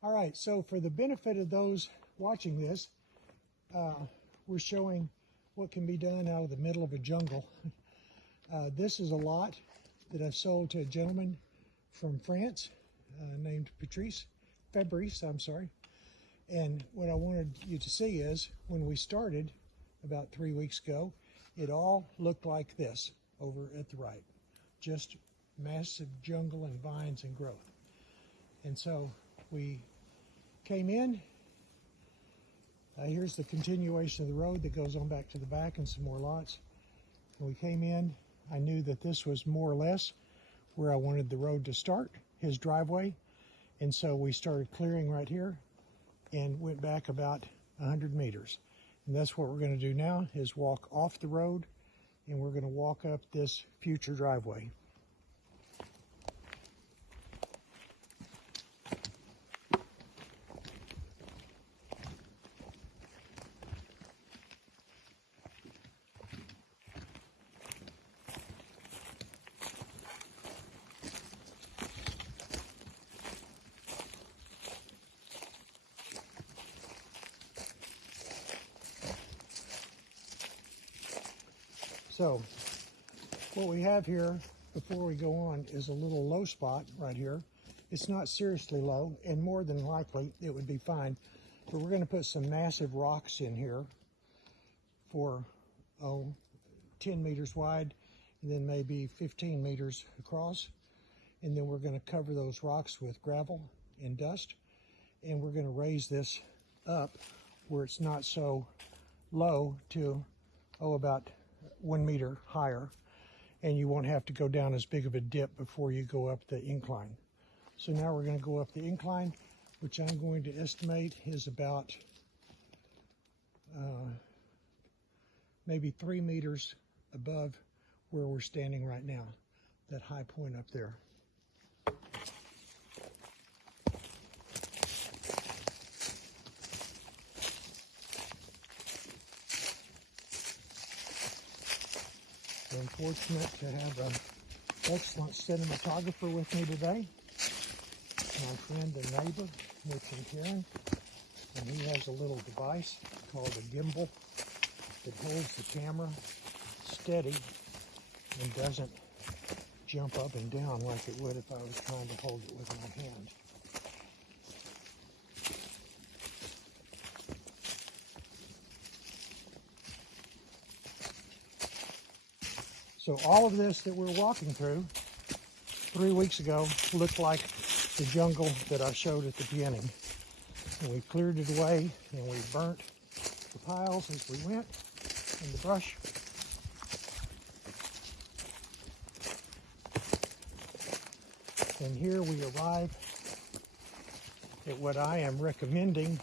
All right, so for the benefit of those watching this, we're showing what can be done out of the middle of a jungle. This is a lot that I've sold to a gentleman from France named Fabrice, I'm sorry. And what I wanted you to see is when we started about 3 weeks ago, it all looked like this over at the right. Just massive jungle and vines and growth. And so we came in. Here's the continuation of the road that goes on back to the back and some more lots. When we came in, I knew that this was more or less where I wanted the road to start, his driveway. And so we started clearing right here and went back about 100 meters. And that's what we're going to do now, is walk off the road, and we're going to walk up this future driveway. So what we have here before we go on is a little low spot right here. It's not seriously low, and more than likely it would be fine, but we're going to put some massive rocks in here for 10 meters wide and then maybe 15 meters across, and then we're going to cover those rocks with gravel and dust, and we're going to raise this up where it's not so low to about 1 meter higher, and you won't have to go down as big of a dip before you go up the incline. So now we're going to go up the incline, which I'm going to estimate is about maybe 3 meters above where we're standing right now, that high point up there. I'm fortunate to have an excellent cinematographer with me today, my friend and neighbor, Mitch and Karen, and he has a little device called a gimbal that holds the camera steady and doesn't jump up and down like it would if I was trying to hold it with my hand. So all of this that we're walking through 3 weeks ago looked like the jungle that I showed at the beginning. And we cleared it away, and we burnt the piles as we went in the brush. And here we arrive at what I am recommending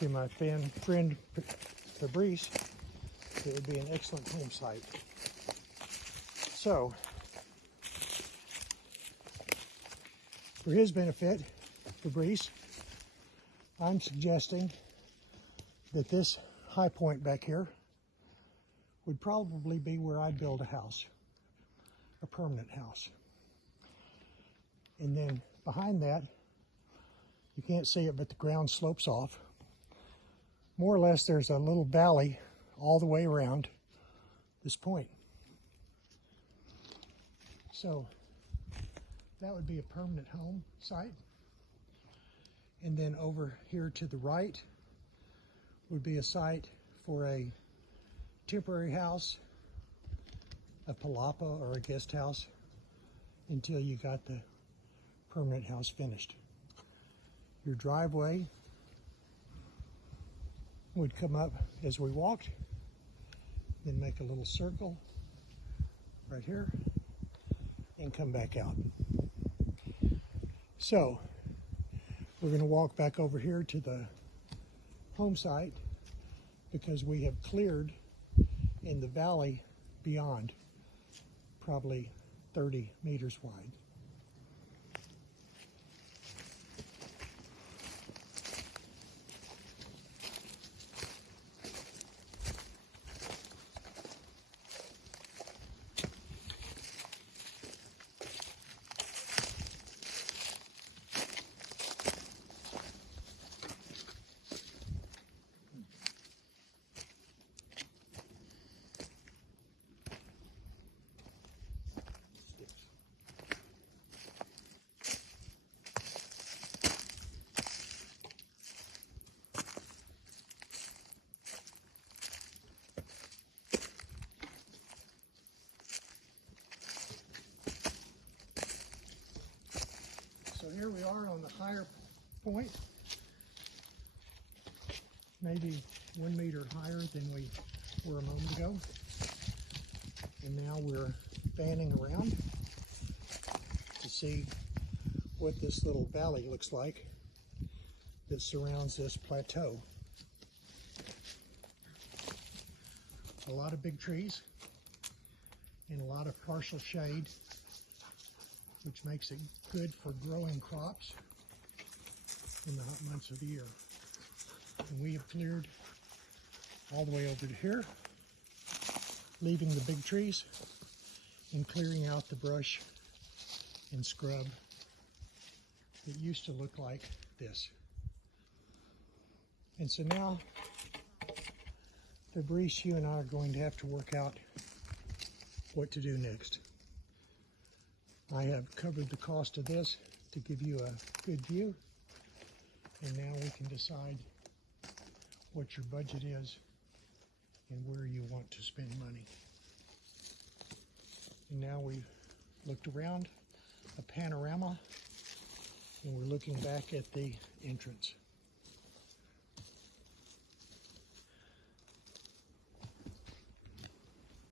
to my friend Fabrice. It would be an excellent home site. So, for his benefit, Fabrice, I'm suggesting that this high point back here would probably be where I'd build a house, a permanent house. And then behind that, you can't see it, but the ground slopes off. More or less, there's a little valley all the way around this point. So that would be a permanent home site. And then over here to the right would be a site for a temporary house, a palapa or a guest house, until you got the permanent house finished. Your driveway would come up as we walked, then make a little circle right here, and come back out. So we're going to walk back over here to the home site because we have cleared in the valley beyond, probably 30 meters wide. here we are on the higher point, maybe 1 meter higher than we were a moment ago. And now we're fanning around to see what this little valley looks like that surrounds this plateau. A lot of big trees and a lot of partial shade, which makes it good for growing crops in the hot months of the year. And we have cleared all the way over to here, leaving the big trees and clearing out the brush and scrub that used to look like this. And so now, Fabrice, you and I are going to have to work out what to do next. I have covered the cost of this to give you a good view, and now we can decide what your budget is and where you want to spend money. And now we've looked around a panorama, and we're looking back at the entrance.